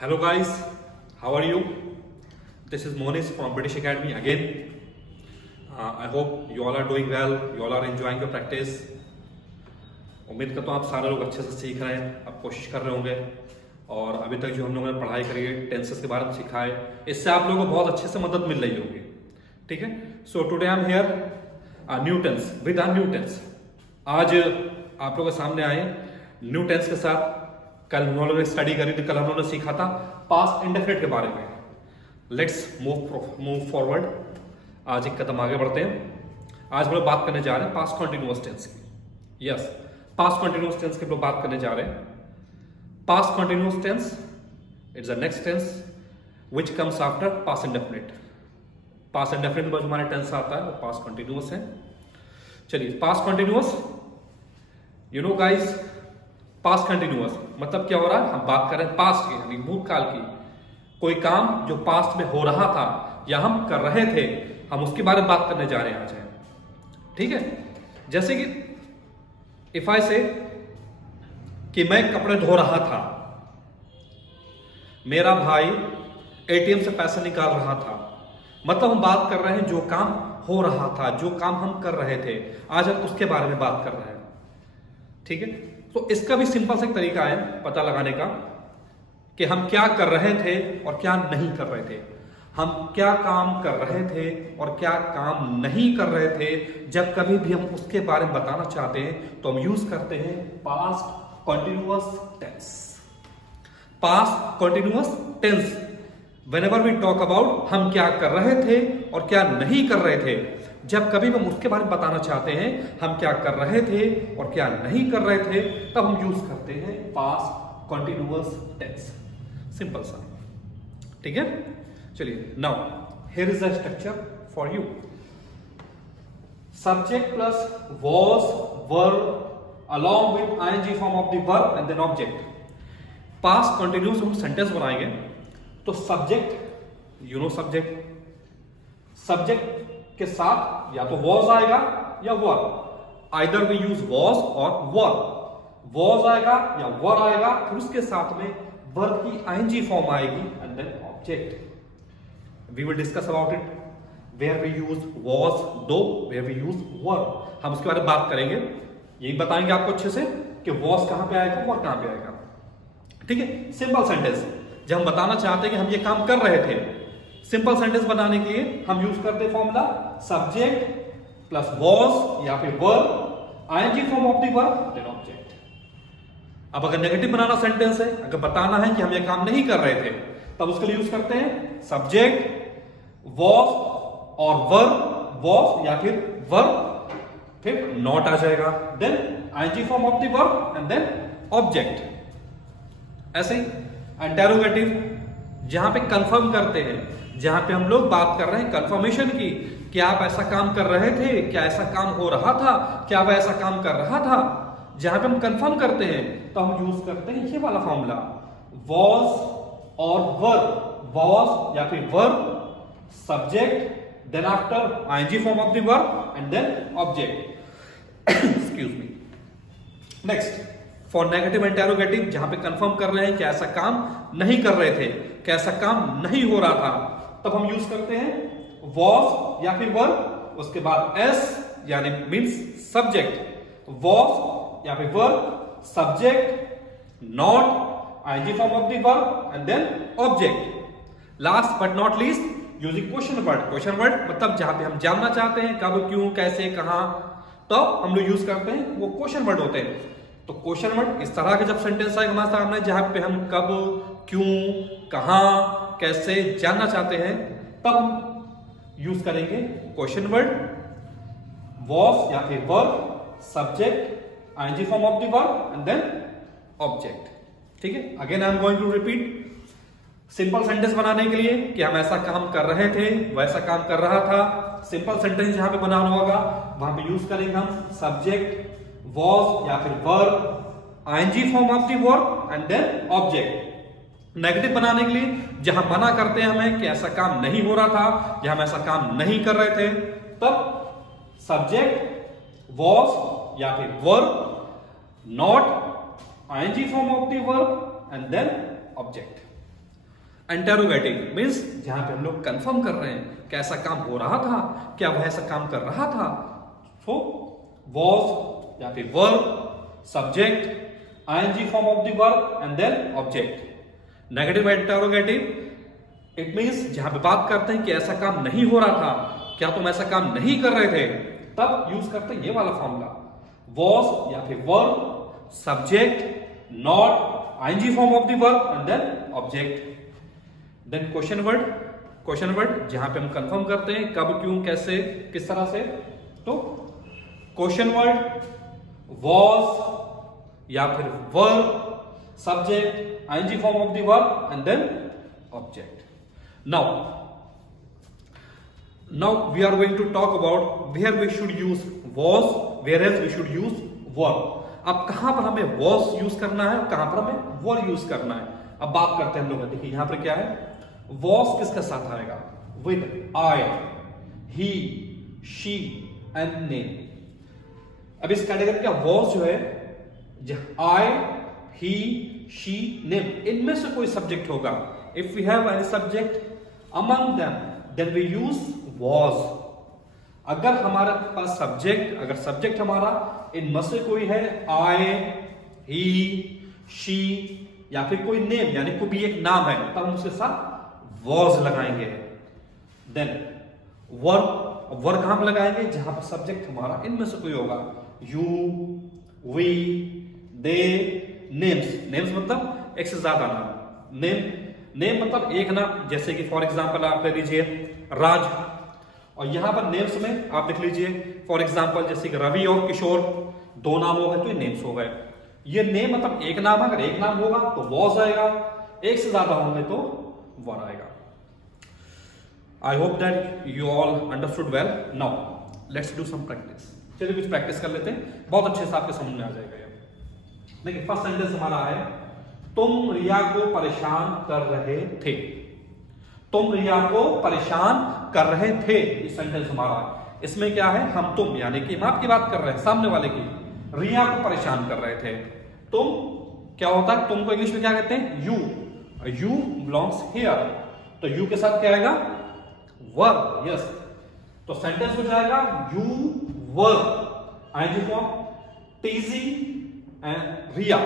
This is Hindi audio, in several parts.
Hello guys, how are you? This is Monish from British Academy again. I hope you all are doing well, you all are enjoying your practice. उम्मीद करता हूँ आप सारे लोग अच्छे से सीख रहे हैं, आप कोशिश कर रहे होंगे और अभी तक जो हम लोगों ने पढ़ाई करी है टेंसेस के बारे में सीखा है, इससे आप लोगों को बहुत अच्छे से मदद मिल रही होगी। ठीक है, so today I am here new tense with new tense. आज आप लोगों के सामने आए न्यू टेंस के साथ। कल हम लोगों ने स्टडी करी थी, कल हम लोगों ने सीखा था पास्ट इंडेफिनिट के बारे में। लेट्स मूव फॉरवर्ड, आज एक कदम आगे बढ़ते हैं। आज हम लोग बात करने जा रहे हैं पास्ट कंटिन्यूअस टेंस की। यस, पास्ट कंटिन्यूअस टेंस की हम लोग बात करने जा रहे हैं। Past continuous tense it's the next tense which comes after past indefinite. Past indefinite में जो हमारे टेंस आता है वो पास्ट कंटिन्यूअस है। चलिए, past continuous, you know guys, past continuous मतलब क्या हो रहा है? हम बात कर रहे हैं पास्ट की, यानी भूतकाल की। कोई काम जो पास्ट में हो रहा था या हम कर रहे थे, हम उसके बारे में बात करने जा रहे हैं आज। ठीक है, जैसे कि इफ आई से कि मैं कपड़े धो रहा था, मेरा भाई एटीएम से पैसे निकाल रहा था, मतलब हम बात कर रहे हैं जो काम हो रहा था, जो काम हम कर रहे थे, आज हम उसके बारे में बात कर रहे हैं। ठीक है, तो इसका भी सिंपल सा तरीका है पता लगाने का कि हम क्या कर रहे थे और क्या नहीं कर रहे थे। हम क्या काम कर रहे थे और क्या काम नहीं कर रहे थे। जब कभी भी हम उसके बारे में बताना चाहते हैं तो हम यूज करते हैं past continuous tense. Past continuous tense, whenever we talk about हम क्या कर रहे थे और क्या नहीं कर रहे थे, जब कभी हम उसके बारे में बताना चाहते हैं हम क्या कर रहे थे और क्या नहीं कर रहे थे, तब हम यूज करते हैं पास्ट कंटिन्यूअस टेंस। सिंपल सा। ठीक है, चलिए, now here is the structure for you. Subject plus was verb along with ING form of the verb and then object. Past continuous हम सेंटेंस बनाएंगे तो subject, you know subject, subject के साथ या तो वॉज आएगा या verb. Either we use was और वर्ब। वॉज आएगा या वर्ब आएगा, फिर उसके साथ में वर्ब की आईएनजी फॉर्म आएगी and then object. We will discuss about it where we use was दो, वेयर वी यूज वर्ब। हम उसके बारे में बात करेंगे, यही बताएंगे आपको अच्छे से कि वॉज कहां पे आएगा, वर्ब कहां पे आएगा। ठीक है, सिंपल सेंटेंस जब हम बताना चाहते हैं कि हम ये काम कर रहे थे, सिंपल सेंटेंस बनाने के लिए हम यूज करते हैं फॉर्मूला सब्जेक्ट प्लस वॉज या फिर verb, ING form of the verb then object. अब अगर नेगेटिव बनाना सेंटेंस है, अगर बताना है कि हम ये काम नहीं कर रहे थे, तब उसके लिए यूज करते हैं सब्जेक्ट वॉज और वर्ब, वॉज या फिर वर्ब, फिर नॉट आ जाएगा, then ING form of the verb and then object. ऐसे ही इंटरोगेटिव, जहां पे कंफर्म करते हैं, जहां पे हम लोग बात कर रहे हैं कंफर्मेशन की, क्या आप ऐसा काम कर रहे थे, क्या ऐसा काम हो रहा था, क्या वह ऐसा काम कर रहा था, जहां पे हम कंफर्म करते हैं तो हम यूज करते हैं ये वाला फॉर्मूला वॉज और वर्ब। वॉज या फिर verb, subject, then after ING form of the verb and then object. Excuse me. Next, for negative interrogative, जहां पे कंफर्म कर रहे हैं कि ऐसा काम नहीं कर रहे थे, कि ऐसा काम नहीं हो रहा था, तब हम यूज करते हैं वॉज या फिर वर्ब, उसके बाद एस यानी मींस सब्जेक्ट, वॉज या फिर verb, subject, not, ING form of the verb and then object. Last but not least using question word. Question word मतलब जहां पे हम जानना चाहते हैं कब, क्यों, कैसे, कहां, तो हम लोग यूज करते हैं वो क्वेश्चन वर्ड होते हैं। तो क्वेश्चन वर्ड इस तरह के जब सेंटेंस आएगा हमारे सामने, जहां पे हम कब, क्यों, कहां, कैसे जानना चाहते हैं, तब हम यूज करेंगे क्वेश्चन वर्ड, वॉज या फिर verb, subject, ING form of the verb and then object. ठीक है, again I am going to repeat. Simple sentence बनाने के लिए कि हम ऐसा काम कर रहे थे, वैसा काम कर रहा था, सिंपल सेंटेंस जहां पे बनाना होगा वहां पे यूज करेंगे हम सब्जेक्ट, वॉज या फिर verb, ING form of the verb and then object. Negative बनाने के लिए जहां मना करते हैं हमें कि ऐसा काम नहीं हो रहा था या हम ऐसा काम नहीं कर रहे थे, तब सब्जेक्ट, वॉज या फिर verb, not, ING form of the verb and then object. Interrogative means जहां पे हम लोग कंफर्म कर रहे हैं कि ऐसा काम हो रहा था, क्या वह ऐसा काम कर रहा था। सो वॉज या फिर verb, subject, ING form of the verb and then object. Negative interrogative it means जहां पे बात करते हैं कि ऐसा काम नहीं हो रहा था, क्या तुम ऐसा काम नहीं कर रहे थे, तब यूज करते हैं ये वाला फॉर्मूला। वॉज या फिर verb, subject, not, ING form of the verb and then object. Then question word जहां पे हम कंफर्म करते हैं कब, क्यों, कैसे, किस तरह से। तो क्वेश्चन वर्ड वॉज या फिर verb, subject, ING form of the verb and then object. Now we are going to talk about where we should use was, whereas we should use were। अब कहां पर हमें was यूज करना है, कहां पर हमें were यूज करना है। अब बात करते हैं हम लोग, देखिए यहां पर क्या है, was किसके साथ आएगा, with I, he, she and name। अब इस कैटेगरी का was जो है, I, he, she, name, इनमें से कोई सब्जेक्ट होगा। If we have any subject among them then we use was। अगर हमारे पास सब्जेक्ट हमारा इनमें से कोई है, I, he, she या फिर कोई नेम यानी कोई भी एक नाम है, तब हम उसके साथ was लगाएंगे। देन वर्ब कहां पर लगाएंगे, जहां पर सब्जेक्ट हमारा इनमें से कोई होगा, you, we, they, नेम्स मतलब एक से ज्यादा नाम। नेम मतलब एक नाम, जैसे कि फॉर एग्जांपल आप ले लीजिए राज, और यहां पर नेम्स में आप लिख लीजिए फॉर एग्जांपल जैसे कि रवि और किशोर, दो नाम हो गए तो ये नेम्स हो गए। ये नेम मतलब एक नाम, अगर एक नाम होगा तो वॉज आएगा, एक से ज्यादा होंगे तो वर आएगा। I hope that you all understood well. Now let's do some practice. चलिए कुछ प्रैक्टिस कर लेते हैं, बहुत अच्छे से आपके समझ में आ जाएगा ये। देखिए फर्स्ट सेंटेंस हमारा है, तुम रिया को परेशान कर रहे थे। तुम रिया को परेशान कर रहे थे, ये सेंटेंस हमारा। इसमें क्या है, हम तुम यानी कि हम आपकी बात कर रहे हैं, सामने वाले की। रिया को परेशान कर रहे थे। तुम क्या होता है, तुम को इंग्लिश में क्या कहते हैं, यू बिलोंग्स हियर, तो यू के साथ क्या आएगा, वर। यस, तो सेंटेंस हो जाएगा you were, ING form, teasing and Riya.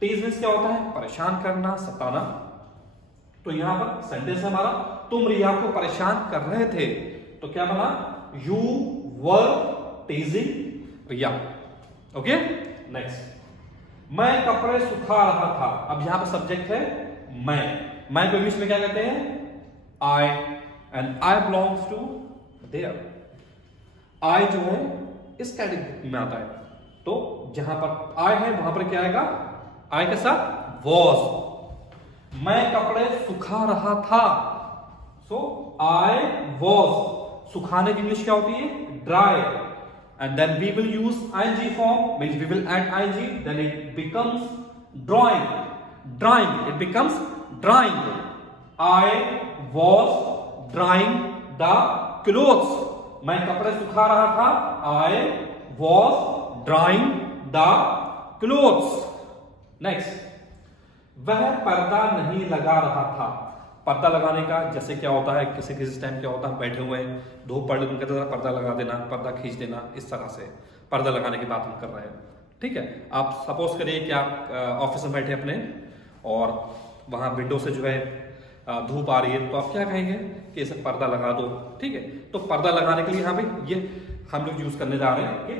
Tease means क्या होता है, परेशान करना, सताना। तो यहां पर सेंटेंस है हमारा, तुम रिया को परेशान कर रहे थे, तो क्या बना, you were teasing Riya. Okay, next, मैं कपड़े सुखा रहा था। अब यहां पर सब्जेक्ट है मैं को इंग्लिश में क्या कहते हैं, I, and I belongs to there. I जो है इस कैटेगरी में आता है, तो जहां पर आई है वहां पर क्या आएगा, आई के साथ वॉज। मैं कपड़े सुखा रहा था, सो आई वॉज। सुखाने की इंग्लिश क्या होती है, dry, and then we will use ING form, means we will add ING, then it becomes drying, it becomes drying. I was drying the clothes. मैं कपड़े सुखा रहा था, I was drying the clothes. Next, वह पर्दा नहीं लगा रहा था। पर्दा लगाने का जैसे क्या होता है, किसी टाइम क्या होता है, बैठे हुए हैं, धूप पड़ रही, कहते हैं पर्दा लगा देना, पर्दा खींच देना, इस तरह से पर्दा लगाने की बात हम कर रहे हैं। ठीक है, आप सपोज करिए कि आप ऑफिस में बैठे अपने और वहां विंडो से जो है धूप आ रही है, तो आप क्या कहेंगे कि इसे पर्दा लगा दो। ठीक है, तो पर्दा लगाने के लिए यहाँ पे ये हम लोग यूज करने जा रहे हैं कि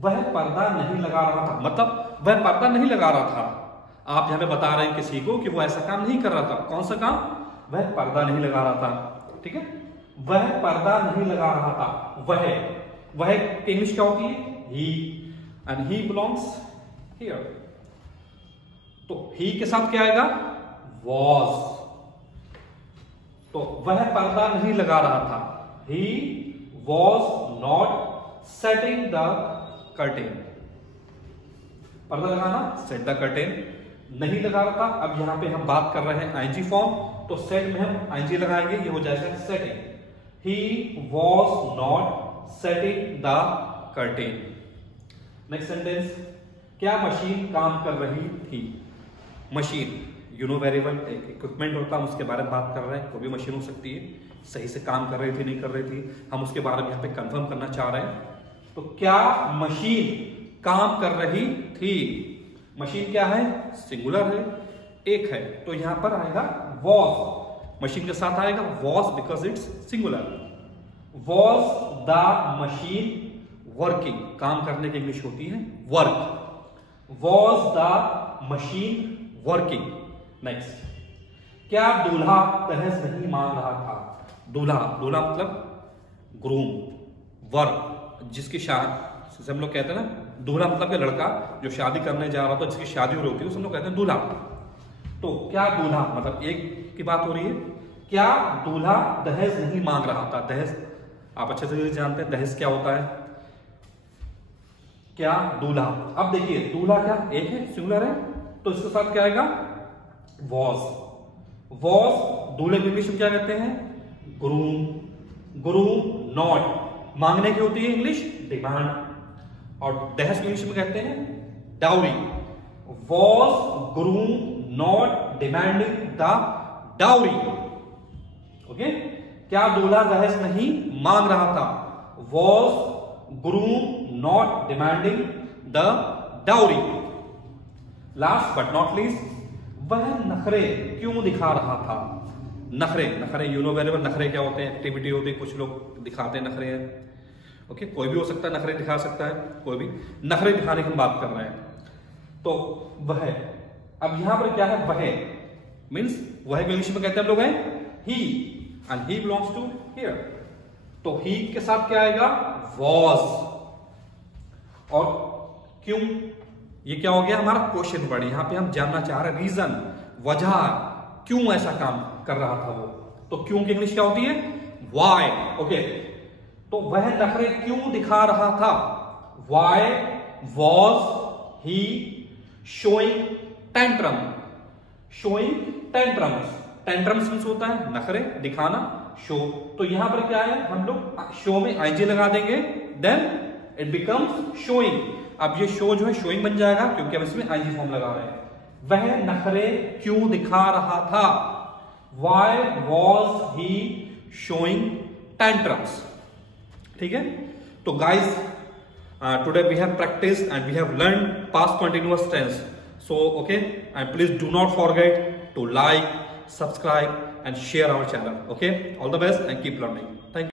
वह पर्दा नहीं लगा रहा था, मतलब वह पर्दा नहीं लगा रहा था। आप यहाँ पे बता रहे हैं किसी को कि वो ऐसा काम नहीं कर रहा था। कौन सा काम, वह पर्दा नहीं लगा रहा था। ठीक है, वह पर्दा नहीं लगा रहा था। वह इंग्लिश क्या होती है, ही, एंड ही बिलोंग्स हियर, तो ही के साथ क्या आएगा, वॉज। तो वह पर्दा नहीं लगा रहा था, he was not setting the curtain. पर्दा लगाना, सेट द कर्टेन, नहीं लगा रहा था। अब यहां पे हम बात कर रहे हैं आईएनजी फॉर्म, तो सेट में हम आईएनजी लगाएंगे, ये हो जाएगा setting. He was not setting the curtain. Next sentence, क्या मशीन काम कर रही थी। मशीन वेरिएबल इक्विपमेंट होता है, हम उसके बारे में बात कर रहे हैं। कोई भी मशीन हो सकती है, सही से काम कर रही थी नहीं कर रही थी, हम उसके बारे में यहाँ पे कंफर्म करना चाह रहे हैं। तो क्या मशीन काम कर रही थी? मशीन क्या है? सिंगुलर है, एक है, तो यहां पर आएगा वॉज। मशीन के साथ आएगा was because it's singular. Was the machine working, काम करने की इंग्लिश होती है work. Was the machine working. Next, क्या दूल्हा दहेज नहीं मांग रहा था? दूल्हा, दूल्हा मतलब ग्रूम, वर्क, जिसकी शादी हम लोग कहते हैं ना, दूल्हा मतलब कि लड़का जो शादी करने जा रहा था, जिसकी शादी हो रही होती है, उसे हम लोग कहते हैं दूल्हा। तो क्या दूल्हा मतलब एक की बात हो रही है, क्या दूल्हा दहेज नहीं मांग रहा था? दहेज आप अच्छे से जानते हैं, दहेज क्या होता है। क्या दूल्हा, अब देखिए दूल्हा क्या एक है, सिंगुलर है, तो इसके साथ क्या आएगा? वॉज। वॉज दूल्हे की इंग्लिश में क्या कहते हैं? ग्रूम। ग्रूम नॉट मांगने की होती है इंग्लिश डिमांड, और दहेज की इंग्लिश में कहते हैं dowry. Was groom not demanding the dowry. Okay, क्या दूल्हा दहेज नहीं मांग रहा था? Was groom not demanding the dowry. Last but not least, वह नखरे क्यों दिखा रहा था? नखरे, नखरे वेरिएबल नखरे क्या होते हैं? एक्टिविटी होती है, कुछ लोग दिखाते हैं नखरे हैं। ओके, कोई भी हो सकता है नखरे दिखा सकता है, कोई भी नखरे दिखाने की हम बात कर रहे हैं। तो वह, अब यहां पर क्या है? वह मीन्स वह इंग्लिश में कहते हैं हम लोग हैं he, and he belongs to here. तो ही के साथ क्या आएगा? वॉज। और क्यों, ये क्या हो गया हमारा क्वेश्चन वर्ड। यहां पे हम जानना चाह रहे हैं रीजन, वजह, क्यों ऐसा काम कर रहा था वो। तो क्यों की इंग्लिश क्या होती है? वाई। ओके, तो वह नखरे क्यों दिखा रहा था? Why was he showing tantrum. Showing tantrums, tantrums means होता है नखरे दिखाना, शो। तो यहां पर क्या है, हम लोग शो में आईजी लगा देंगे, देन इट बिकम्स शोइंग। अब ये शो जो है शोइंग बन जाएगा, क्योंकि अब इसमें आईजी फॉर्म लगा रहे हैं। वह नखरे क्यों दिखा रहा था? Why was he showing tantrums. ठीक है, तो guys today we have practice and we have learn past continuous tense. So okay, and please do not forget to like, subscribe and share our channel. Okay, all the best and keep learning. Thank you.